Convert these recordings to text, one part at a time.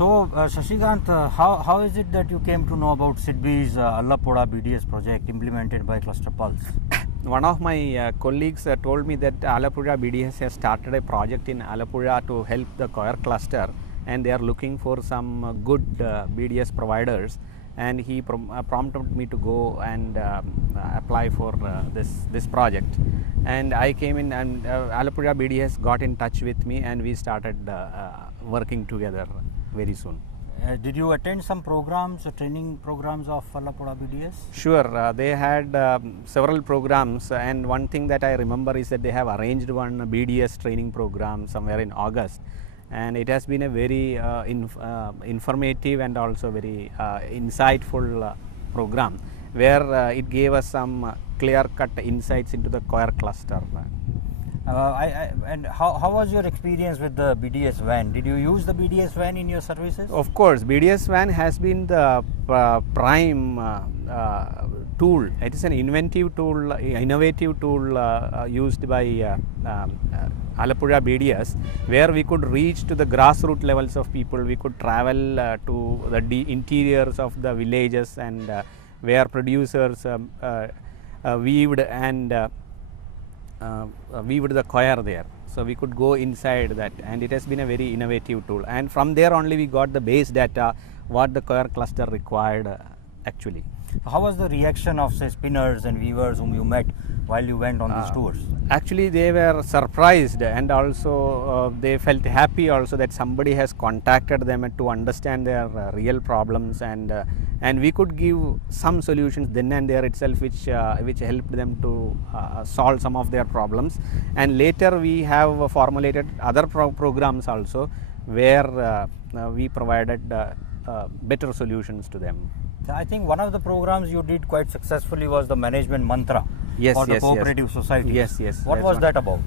Shashikant, how is it that you came to know about SIDBI's Allappuzha BDS project implemented by Cluster Pulse? One of my colleagues told me that Allappuzha BDS has started a project in Allappuzha to help the Coir cluster, and they are looking for some good BDS providers, and he prompted me to go and apply for this project. And I came in, and Allappuzha BDS got in touch with me, and we started working together very soon. Did you attend some programs, training programs of Allappuzha BDS? Sure, they had several programs, and one thing that I remember is that they have arranged one BDS training program somewhere in August, and it has been a very informative and also very insightful program, where it gave us some clear-cut insights into the Coir cluster. And how was your experience with the BDS van? Did you use the BDS van in your services? Of course, BDS van has been the prime tool. It is an innovative tool used by Allappuzha BDS, where we could reach to the grassroots levels of people. We could travel to the interiors of the villages, and where producers weaved the coir there. So we could go inside that, and it has been a very innovative tool. And from there only we got the base data what the Coir cluster required actually. How was the reaction of, say, spinners and weavers whom you met while you went on these tours? Actually, they were surprised, and also they felt happy also that somebody has contacted them to understand their real problems, and we could give some solutions then and there itself, which helped them to solve some of their problems. And later we have formulated other programs also, where we provided better solutions to them. I think one of the programs you did quite successfully was the management mantra for the cooperative society. Yes. What was that about?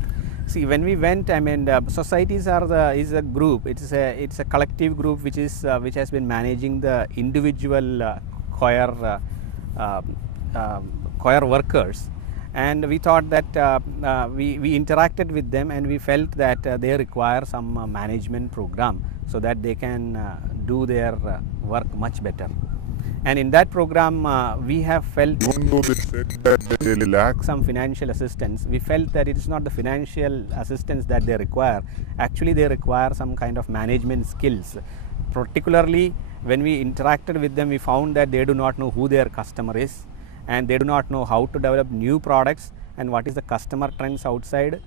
See, when we went, I mean, societies is a group. It's a collective group which has been managing the individual Coir workers. And we thought that we interacted with them, and we felt that they require some management program so that they can do their work much better. And in that program, we have felt, even though they said that they lack some financial assistance, we felt that it is not the financial assistance that they require. Actually, they require some kind of management skills. Particularly, when we interacted with them, we found that they do not know who their customer is, and they do not know how to develop new products and what is the customer trends outside.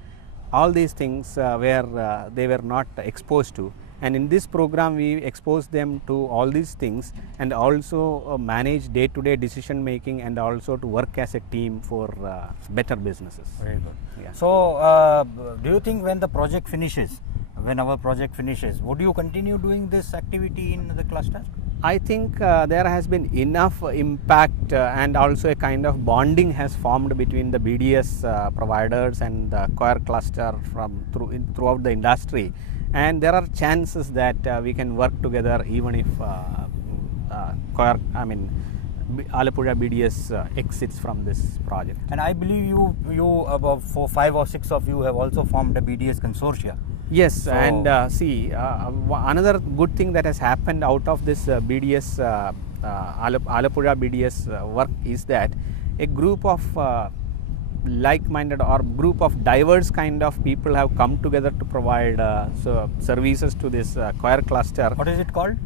All these things where they were not exposed to. And in this program, we expose them to all these things, and also manage day-to-day decision making, and also to work as a team for better businesses. Very good. Yeah. So, do you think when our project finishes, would you continue doing this activity in the cluster? I think there has been enough impact, and also a kind of bonding has formed between the BDS providers and the Coir cluster throughout the industry. And there are chances that we can work together even if Allappuzha BDS exits from this project. And I believe you about 5 or 6 of you have also formed a BDS consortia. Yes, so, and see, another good thing that has happened out of this BDS, Allappuzha BDS work is that a group of like-minded or group of diverse kind of people have come together to provide services to this Coir cluster. What is it called?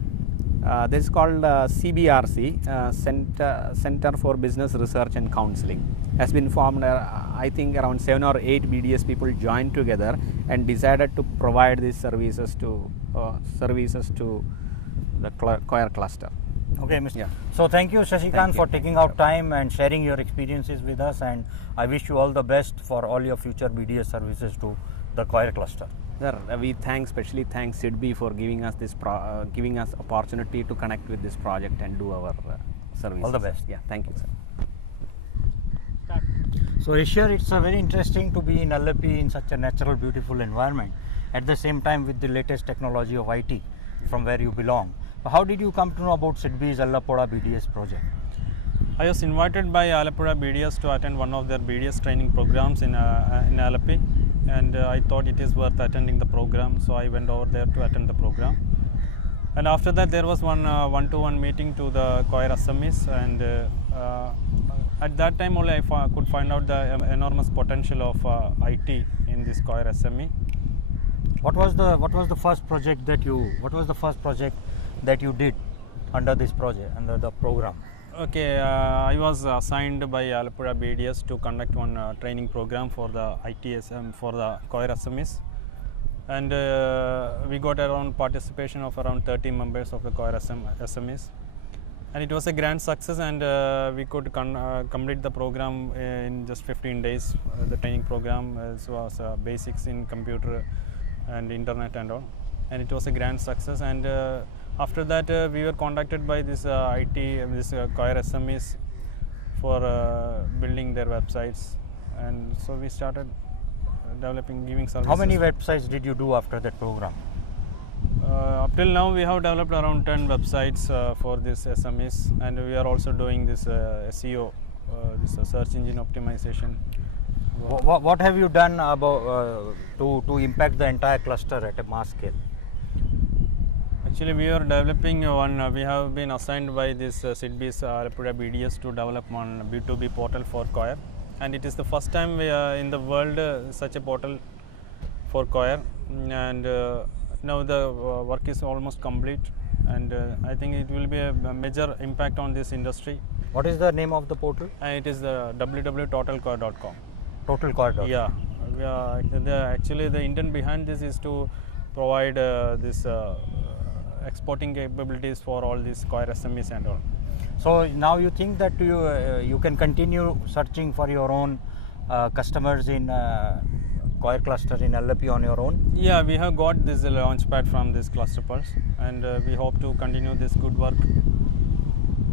This is called CBRC, Center for Business Research and Counseling. Has been formed, I think around 7 or 8 BDS people joined together and decided to provide these services to the Coir cluster. Okay, Mr. Yeah. So thank you, Shashikant, for taking out time and sharing your experiences with us, and I wish you all the best for all your future BDS services to the Coir cluster. Sir, we especially thank SIDBI for giving us this giving us opportunity to connect with this project and do our services. All the best. Yeah, thank you, sir. So Ishwar, it's very interesting to be in Alleppey in such a natural, beautiful environment. At the same time, with the latest technology of IT, from where you belong. How did you come to know about SIDBI's Allappuzha BDS project? I was invited by Allappuzha BDS to attend one of their BDS training programs in Alleppey, and I thought it is worth attending the program, so I went over there to attend the program. And after that, there was one one-to-one meeting to the choir SMEs, and at that time only I could find out the enormous potential of IT in this choir SME. What was the first project that you did under this project, under the program? Okay, I was assigned by Alapura BDS to conduct one training program for the ITSM for the choir SMEs, and we got around participation of around 30 members of the choir SMEs, and it was a grand success, and we could complete the program in just 15 days. The training program was basics in computer and internet and all, and it was a grand success. And after that, we were contacted by this choir SMEs for building their websites, and so we started giving services. How many websites did you do after that program? Up till now, we have developed around 10 websites for this SMEs, and we are also doing this SEO, this search engine optimization. What have you done about to impact the entire cluster at a mass scale? Actually, we are developing one. We have been assigned by this SIDBI's Alapura BDS to develop one B2B portal for choir, and it is the first time we are in the world such a portal for choir. And now the work is almost complete, and I think it will be a major impact on this industry. What is the name of the portal? And it is the www.totalchoir.com. Totalchoir.com. Yeah, actually the intent behind this is to provide this exporting capabilities for all these choir SMEs and all. So now you think that you can continue searching for your own customers in choir cluster in LP on your own? Yeah, we have got this launchpad from this cluster pulse, and we hope to continue this good work.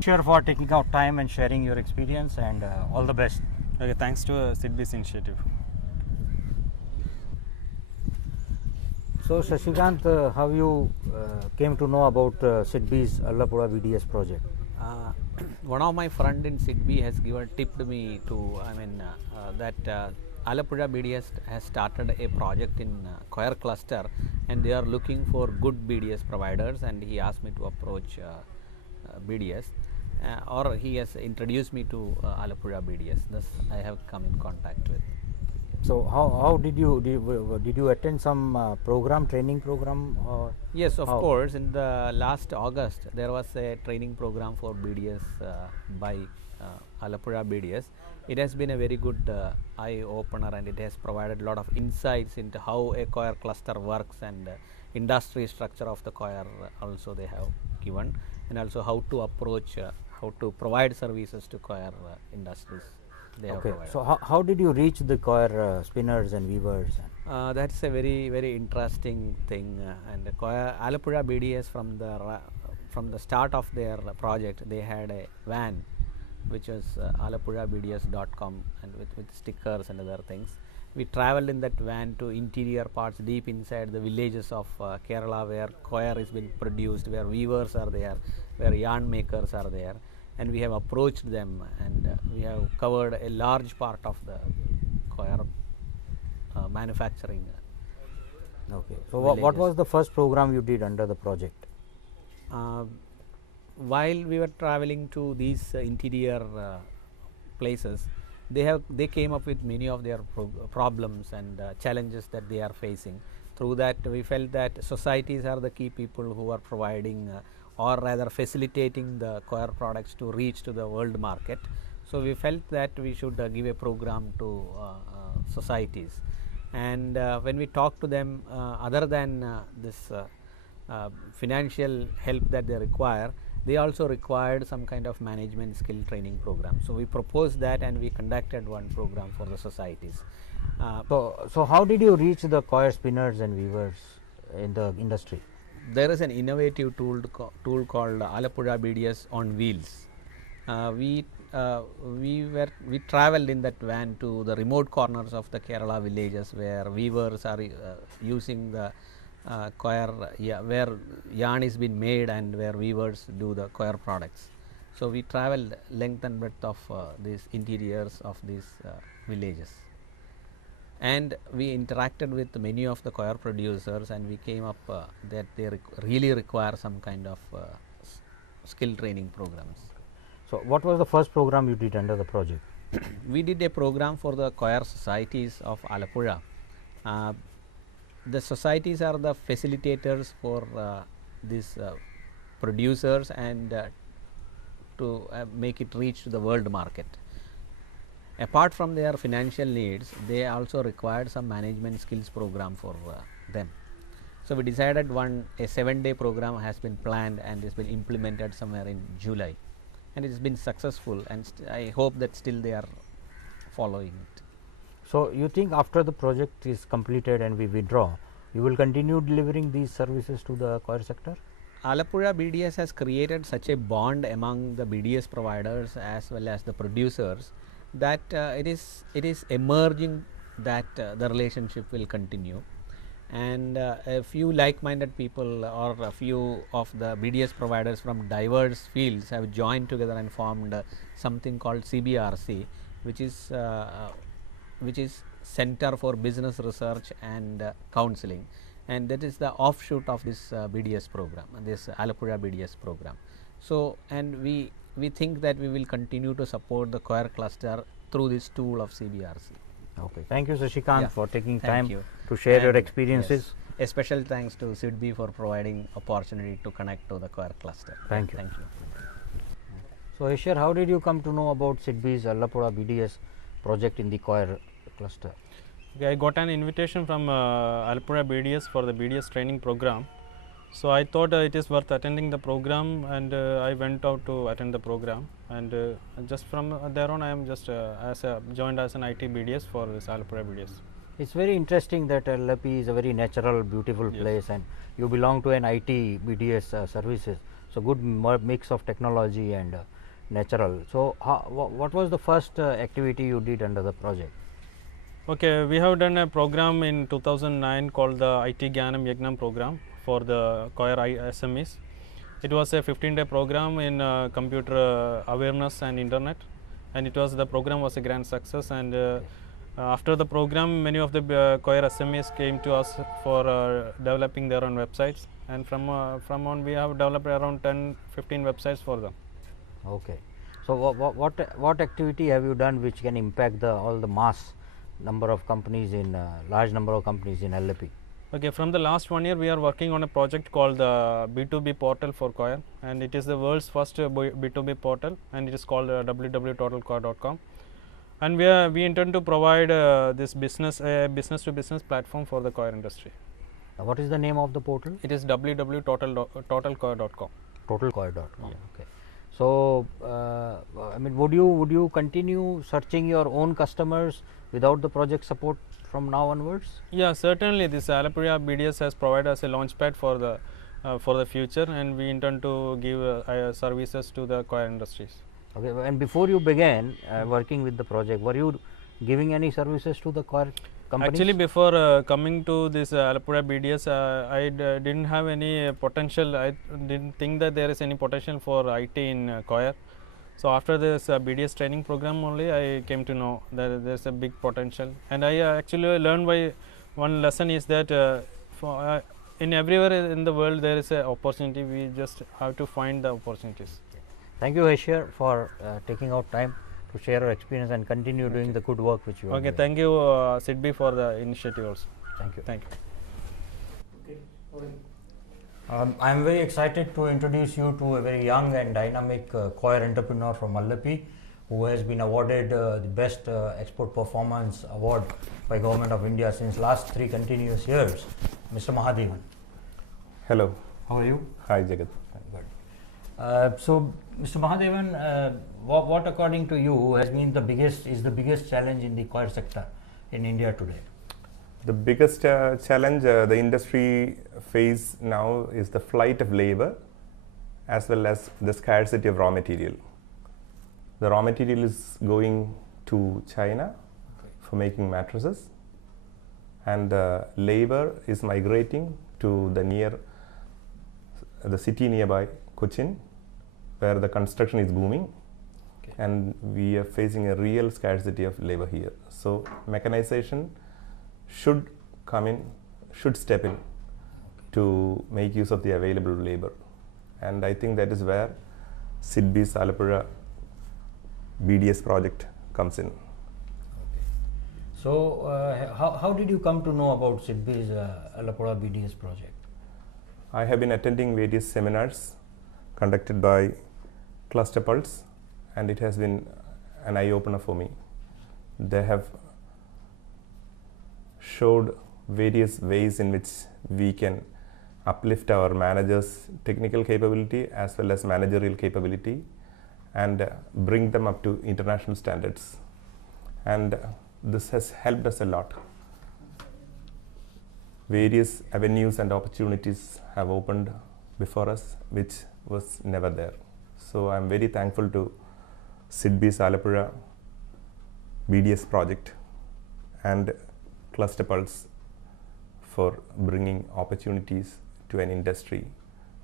Sure, for taking out time and sharing your experience, and all the best. Okay, thanks to SIDBI's initiative. So Shashikant, how you came to know about SIDBI's Allapura VDS project? One of my friend in SIDBI has tipped me to, that Alapura BDS has started a project in choir cluster, and they are looking for good BDS providers, and he asked me to approach BDS, or he has introduced me to Alapura BDS. Thus I have come in contact with. So how did you attend some training program? Or yes, of course. In the last August, there was a training program for BDS by Alapura BDS. It has been a very good eye opener, and it has provided a lot of insights into how a choir cluster works, and industry structure of the choir also they have given, and also how to approach, how to provide services to choir industries. Okay, so how did you reach the choir spinners and weavers? That's a very, very interesting thing. And the choir Alapura BDS from the start of their project, they had a van, which was alapurabds.com, and with stickers and other things. We traveled in that van to interior parts deep inside the villages of Kerala, where choir is being produced, where weavers are there, where yarn makers are there. And we have approached them, and we have covered a large part of the choir manufacturing. Okay. So what was the first program you did under the project? While we were traveling to these interior places, they came up with many of their problems and challenges that they are facing. Through that, we felt that societies are the key people who are providing or rather facilitating the choir products to reach to the world market. So we felt that we should give a program to societies, and when we talked to them, other than this financial help that they require, they also required some kind of management skill training program. So we proposed that, and we conducted one program for the societies. So how did you reach the choir spinners and weavers in the industry? There is an innovative tool called Alapura BDS on wheels. We traveled in that van to the remote corners of the Kerala villages, where weavers are using the choir, where yarn is being made, and where weavers do the choir products. So we traveled length and breadth of these interiors of these villages. and we interacted with many of the coir producers, and we came up that they really require some kind of skill training programs. So, what was the first program you did under the project? We did a program for the coir societies of Alappuzha. The societies are the facilitators for these producers and to make it reach to the world market. Apart from their financial needs, they also required some management skills program for them. So we decided a 7-day program has been planned and has been implemented somewhere in July, and it has been successful, and I hope that still they are following it. So, you think after the project is completed and we withdraw, you will continue delivering these services to the coir sector? Alappuzha BDS has created such a bond among the BDS providers as well as the producers that it is emerging that the relationship will continue, and a few like-minded people or a few of the BDS providers from diverse fields have joined together and formed something called CBRC, which is Center for Business Research and Counseling, and that is the offshoot of this BDS program, this Alappuzha BDS program. So, and we think that we will continue to support the coir cluster through this tool of CBRC. Okay. Thank you, Sashikant, for taking time you. to share your And experiences. yes, a special thanks to SIDBI for providing opportunity to connect to the coir cluster. Thank you. Thank you. So, Aishar, how did you come to know about SIDBI's Alappuzha BDS project in the coir cluster? Okay, I got an invitation from Alappuzha BDS for the BDS training program. So I thought it is worth attending the program, and I went out to attend the program, and just from there on I am just joined as an IT BDS for this Alappuzha BDS. It's very interesting that LAP is a very natural, beautiful place, and you belong to an IT BDS services. So, good mix of technology and natural. So, what was the first activity you did under the project? Okay, we have done a program in 2009 called the IT Gyanam Yagnam program for the coir SMEs. It was a 15-day program in computer awareness and internet, and the program was a grand success, and after the program many of the coir SMEs came to us for developing their own websites, and from on we have developed around 10-15 websites for them. Okay. So, what activity have you done which can impact all the mass number of companies in large number of companies in LAP? Okay, from the last 1 year we are working on a project called the B2B portal for coir, and it is the world's first B2B portal, and it is called www.totalcoir.com, and we intend to provide this business to business platform for the coir industry. What is the name of the portal? It is www.totalcoir.com. Totalcoir.com. Okay. So, I mean, would you continue searching your own customers without the project support from now onwards? Yeah, certainly. This Alappuzha BDS has provided us a launchpad for the future, and we intend to give services to the coir industries. Okay. And before you began working with the project, were you giving any services to the coir companies? Actually, before coming to this Alappuzha BDS, I didn't have any potential. I didn't think that there is any potential for IT in coir. So after this BDS training program only, I came to know that there is a big potential, and I actually learned one lesson is that in everywhere in the world there is an opportunity. We just have to find the opportunities. Thank you, Aishar, for taking out time to share your experience and continue doing the good work which you are doing. Thank you, SIDBI, for the initiative also. Thank you. Thank you. I am very excited to introduce you to a very young and dynamic coir entrepreneur from Allappuzha, who has been awarded the best export performance award by Government of India since last 3 continuous years. Mr. Mahadevan. Hello. How are you? Hi, Jagat. Good. So, Mr. Mahadevan, what according to you has been the biggest challenge in the coir sector in India today? The biggest challenge the industry face now is the flight of labor as well as the scarcity of raw material. The raw material is going to China for making mattresses, and labor is migrating to the city nearby Cochin, where the construction is booming, and we are facing a real scarcity of labor here. So mechanization should come in, should step in to make use of the available labor. And I think that is where SIDBI's Alappuzha BDS project comes in. So, how did you come to know about SIDBI's Alappuzha BDS project? I have been attending various seminars conducted by Cluster Pulse, and it has been an eye-opener for me. They have showed various ways in which we can uplift our managers' technical capability as well as managerial capability and bring them up to international standards. And this has helped us a lot. Various avenues and opportunities have opened before us which was never there. So I'm very thankful to SIDBI's Alappuzha BDS project and Cluster Pulse for bringing opportunities to an industry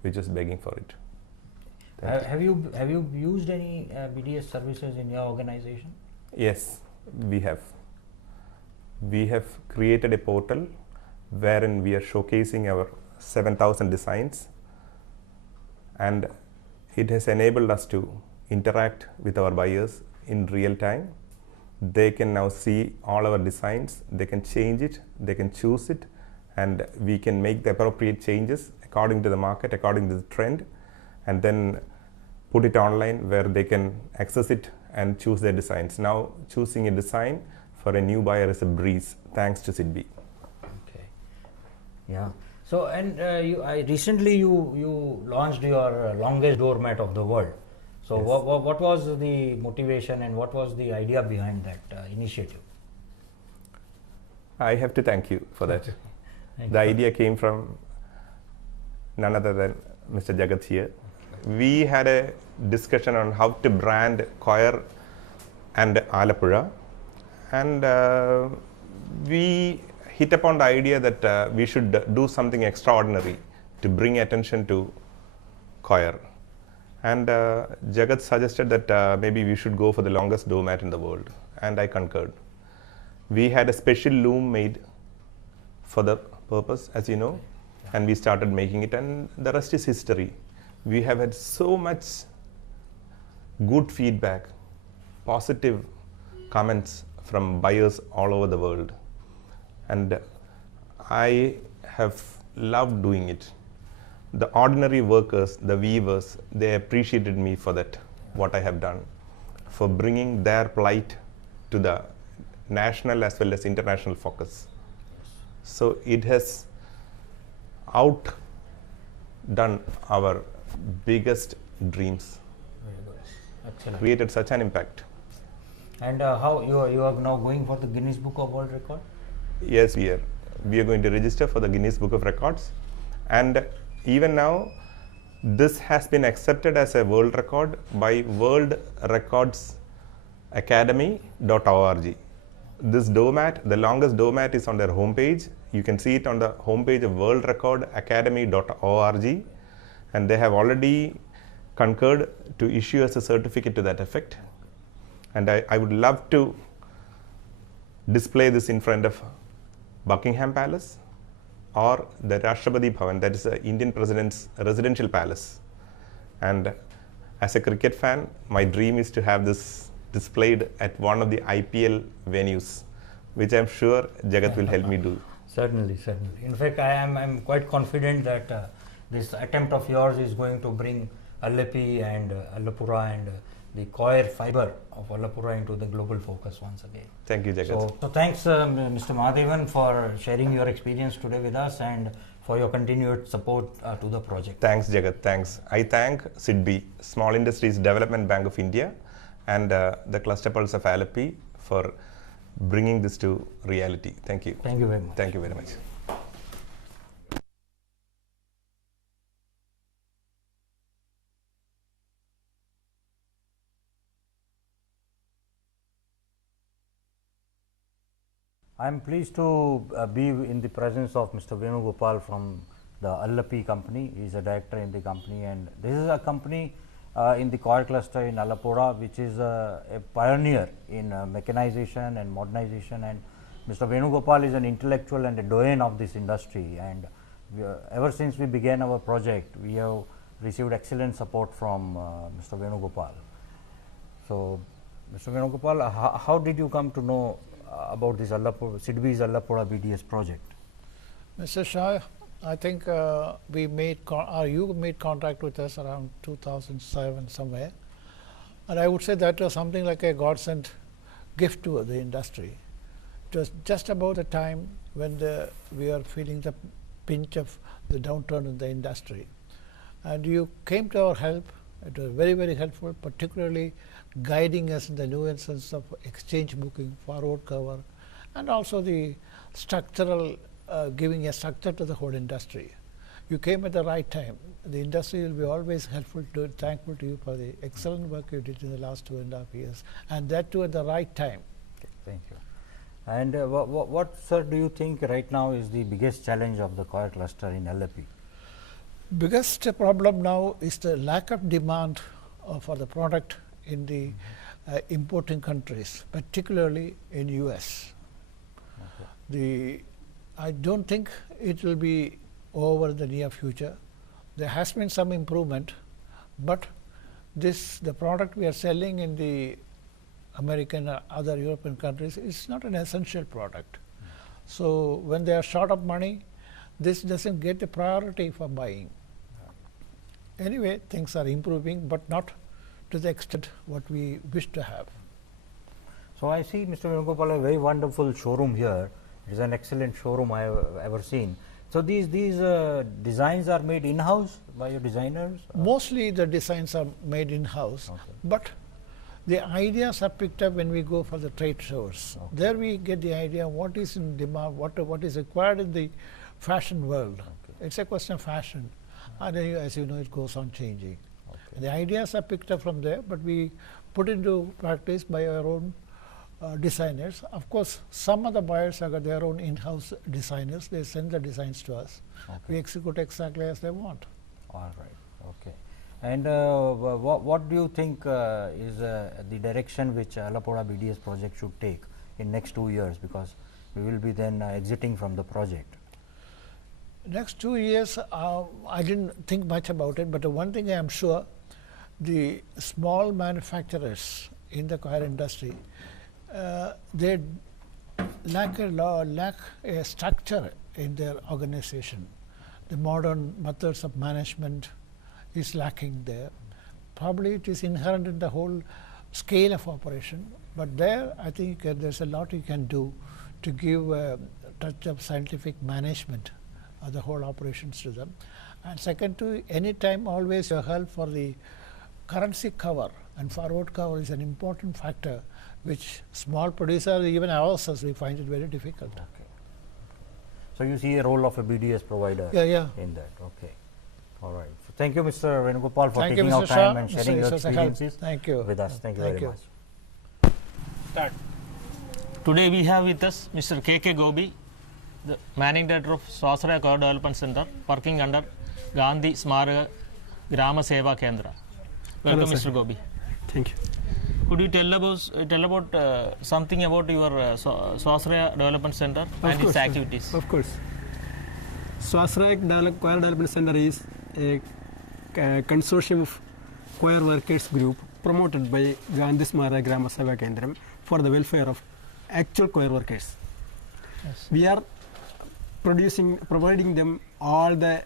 which is begging for it. Have you used any BDS services in your organization? Yes, we have. We have created a portal wherein we are showcasing our 7,000 designs, and it has enabled us to interact with our buyers in real time. They can now see all our designs, they can change it, they can choose it, and we can make the appropriate changes according to the market, according to the trend, and then put it online where they can access it and choose their designs. Now choosing a design for a new buyer is a breeze thanks to SIDBI. Okay. Yeah. So, and recently you launched your longest doormat of the world. So, Yes. what was the motivation and what was the idea behind that initiative? I have to thank you for that. Thank The you. idea came from none other than Mr. Jagat here. We had a discussion on how to brand Coir and Alappuzha, and we hit upon the idea that we should do something extraordinary to bring attention to Coir. And Jagat suggested that maybe we should go for the longest doormat in the world, and I concurred. We had a special loom made for the purpose, as you know, and we started making it, and the rest is history. We have had so much good feedback, positive comments from buyers all over the world, and I have loved doing it. The ordinary workers, the weavers, they appreciated me for that, what I have done, for bringing their plight to the national as well as international focus. So it has outdone our biggest dreams, Very good. Excellent. created such an impact. And how you are now going for the Guinness Book of World Record? Yes, we are going to register for the Guinness Book of Records, and even now this has been accepted as a world record by World Records Academy.org. This doormat, the longest doormat, is on their homepage. You can see it on the homepage of World Record Academy.org, and they have already concurred to issue us a certificate to that effect. And I would love to display this in front of Buckingham Palace or the Rashtrapati Bhavan, that is the Indian President's residential palace. And as a cricket fan, my dream is to have this displayed at one of the IPL venues, which I'm sure Jagat will help me do. Certainly, certainly. In fact, I'm quite confident that this attempt of yours is going to bring Alleppey and Alappuzha and the coir fiber of Alappuzha into the global focus once again. Thank you, Jagat. So thanks, Mr. Mahadevan, for sharing your experience today with us and for your continued support to the project. Thanks, Jagat. Thanks. I thank SIDBI, Small Industries Development Bank of India, and the Cluster Pulse of Alleppey for bringing this to reality. Thank you. Thank you very much. Thank you very much. I am pleased to be in the presence of Mr. Venugopal from the Alleppey company. He is a director in the company, and this is a company in the coir cluster in Alappuzha, which is a pioneer in mechanization and modernization and Mr. Venugopal is an intellectual and a doyen of this industry, and ever since we began our project, we have received excellent support from Mr. Venugopal. So, Mr. Venugopal, how did you come to know about this SIDBI's Allappuzha BDS project? Mr. Shah, I think you made contact with us around 2007 somewhere, and I would say that was something like a godsend gift to the industry. It was just about the time when we are feeling the pinch of the downturn in the industry, and you came to our help. It was very, very helpful, particularly guiding us in the nuances of exchange booking, forward cover, and also the structural, giving a structure to the whole industry. You came at the right time. The industry will be always thankful to you for the excellent work you did in the last 2.5 years, and that too at the right time. Okay, thank you. And what, sir, do you think right now is the biggest challenge of the coir cluster in LAP? Biggest problem now is the lack of demand for the product in the importing countries, particularly in US. Okay. I don't think it will be over the near future. There has been some improvement, but the product we are selling in the American or other European countries is not an essential product. So when they are short of money, this doesn't get a priority for buying. Anyway, things are improving, but not to the extent what we wish to have. So I see, Mr. Venugopal, a very wonderful showroom here. It is an excellent showroom I have ever seen. So these designs are made in-house by your designers? Mostly the designs are made in-house, Okay. but the ideas are picked up when we go for the trade shows. Okay. There we get the idea what is in demand, what is required in the fashion world. Okay. It's a question of fashion, and then as you know, it goes on changing. Okay. The ideas are picked up from there, but we put into practice by our own designers. Of course, some of the buyers have got their own in-house designers. They send the designs to us. Okay. We execute exactly as they want. All right. Okay. And what do you think is the direction which Allappuzha BDS project should take in next 2 years, because we will be then exiting from the project? Next 2 years, I didn't think much about it, but one thing I am sure, the small manufacturers in the coir industry, they lack a structure in their organization. The modern methods of management is lacking there. Probably it is inherent in the whole scale of operation, but there I think there's a lot you can do to give a touch of scientific management of the whole operations to them. And second, to any time always your help for the currency cover and forward cover is an important factor, which small producers, even ourselves, we find it very difficult. Okay. So you see a role of a BDS provider Yeah. in that. Okay. All right. So thank you, Mr. Venugopal, for Thank you, taking out Mr. time Shah. and sharing your Mr. Sahal. experiences Thank you. with us. Thank you Thank very you. much. Today we have with us Mr. K.K. Gobi, the Managing Director of Swasraya Coir Development Center, working under Gandhi Smaraka Grama Seva Kendra. Welcome, Hello, Mr. Gobi. Thank you. Could you tell about something about your Swasraya Development Center and its activities? Of course. Swasraya Coir Development Center is a consortium of coir workers group promoted by Gandhi Smaraka Grama Seva Kendram for the welfare of actual coir workers. Yes. We are providing them all the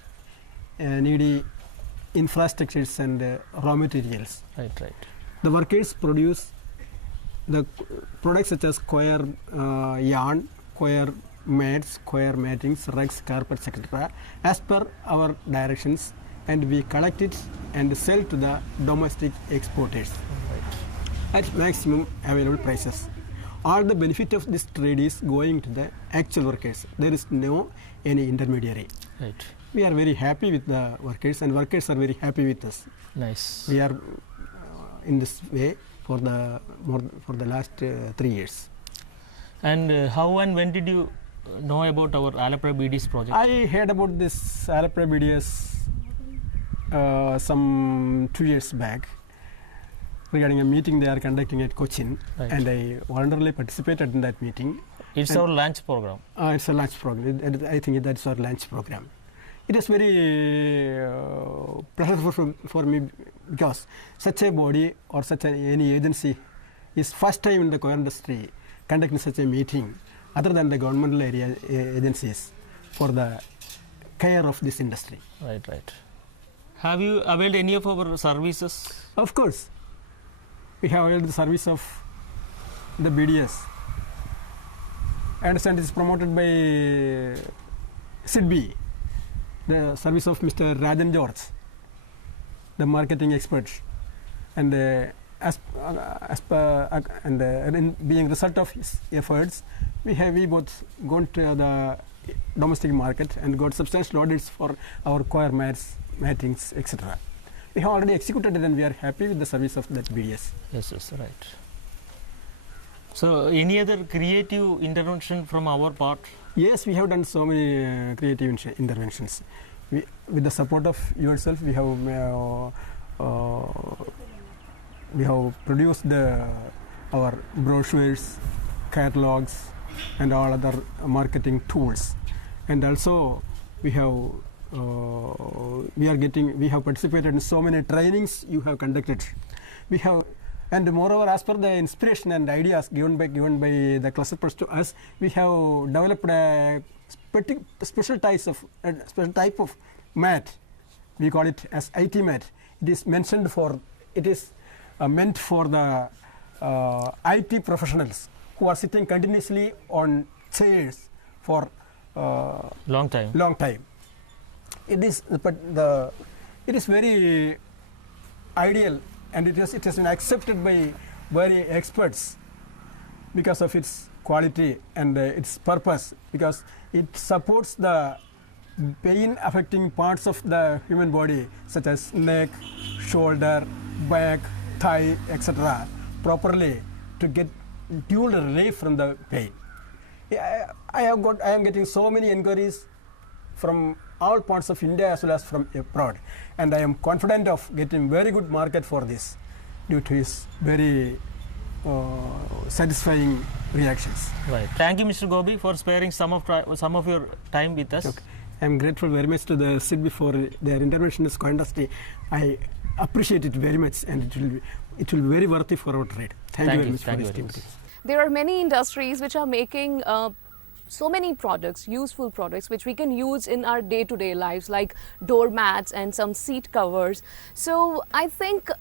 needy infrastructures and raw materials. Right. The workers produce the products such as coir yarn, coir mats, coir mattings, rugs, carpets, etc. as per our directions, and we collect it and sell to the domestic exporters at maximum available prices. All the benefit of this trade is going to the actual workers. There is no any intermediary. Right. We are very happy with the workers, and workers are very happy with us. Nice. We are in this way for the last 3 years. And how and when did you know about our Allappuzha BDS project? I heard about this Allappuzha BDS some 2 years back. regarding a meeting they are conducting at Cochin, Right. and I voluntarily participated in that meeting. It's And- our lunch program. It's a lunch program. I think that's our lunch program. It is very pleasurable for me because such a body or any agency is first time in the coir industry conducting such a meeting other than the governmental area agencies for the care of this industry. Right, right. Have you availed any of our services? Of course, we have availed the service of the BDS. I understand it is promoted by SIDBI, the service of Mr. Rajan George, the marketing expert, and in being result of his efforts, we both gone to the domestic market and got substantial audits for our coir mats, mattings, etc. We have already executed it, and we are happy with the service of that BDS. Yes, yes, right. So, any other creative intervention from our part? Yes, we have done so many creative interventions. With the support of yourself, we have produced our brochures, catalogs, and all other marketing tools. And also, we have participated in so many trainings you have conducted. And moreover, as per the inspiration and ideas given by the cluster to us, we have developed a special type of mat. We call it as IT mat. It is meant for the IT professionals who are sitting continuously on chairs for Long time. It is very ideal, and it has been accepted by very experts because of its quality and its purpose, because it supports the pain affecting parts of the human body such as neck, shoulder, back, thigh, etc. properly to get dual relief from the pain. I am getting so many inquiries from all parts of India as well as from abroad, and I am confident of getting very good market for this due to his very satisfying reactions. Right. Thank you, Mr. Gobi, for sparing some of your time with us. Okay. I am grateful very much to the SIDBI for their intervention in this industry. I appreciate it very much, and it will be very worthy for our trade. Thank you very much for this activity. There are many industries which are making so many products, useful products, which we can use in our day-to-day lives, like doormats and some seat covers. So I think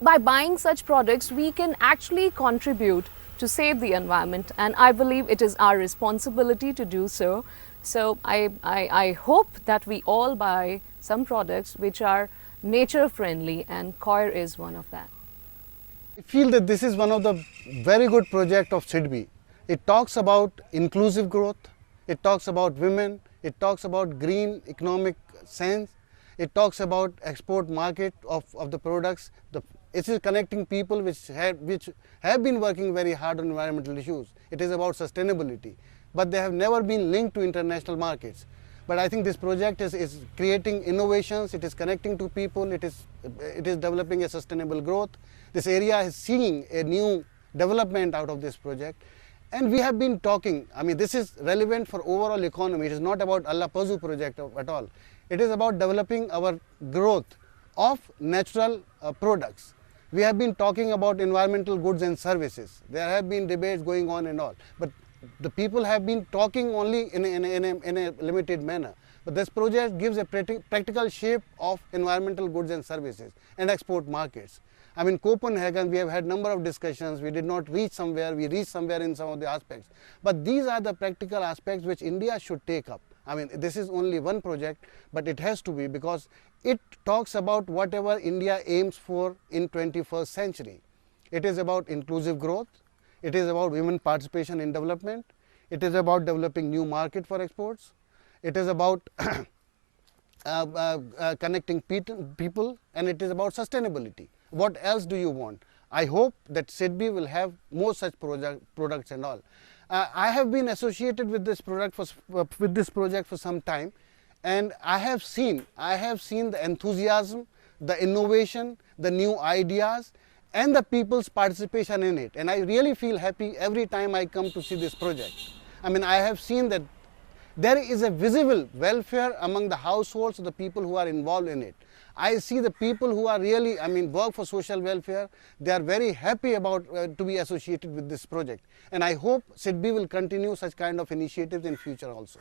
by buying such products, we can actually contribute to save the environment, and I believe it is our responsibility to do so. So I hope that we all buy some products which are nature-friendly, and coir is one of that. I feel that this is one of the very good project of SIDBI. It talks about inclusive growth, it talks about women, it talks about green economic sense, it talks about export market of the products. It is connecting people which have been working very hard on environmental issues. It is about sustainability, but they have never been linked to international markets. But I think this project is creating innovations, it is connecting to people, it is developing a sustainable growth. This area is seeing a new development out of this project. And we have been talking, I mean, this is relevant for overall economy. It is not about Allapazu project at all. It is about developing our growth of natural products. We have been talking about environmental goods and services. There have been debates going on and all. But the people have been talking only in a limited manner. But this project gives a practical shape of environmental goods and services and export markets. I mean, Copenhagen, we have had number of discussions. We did not reach somewhere. We reached somewhere in some of the aspects. But these are the practical aspects which India should take up. I mean, this is only one project, but it has to be, because it talks about whatever India aims for in 21st century. It is about inclusive growth. It is about women participation in development. It is about developing new market for exports. It is about connecting people, and it is about sustainability. What else do you want? I hope that SIDBI will have more such products and all. I have been associated with this project for some time, and I have seen the enthusiasm, the innovation, the new ideas, and the people's participation in it. And I really feel happy every time I come to see this project. I mean, I have seen that there is a visible welfare among the households of the people who are involved in it. I see the people who are really, I mean, work for social welfare. They are very happy about to be associated with this project. And I hope SIDBI will continue such kind of initiatives in future also.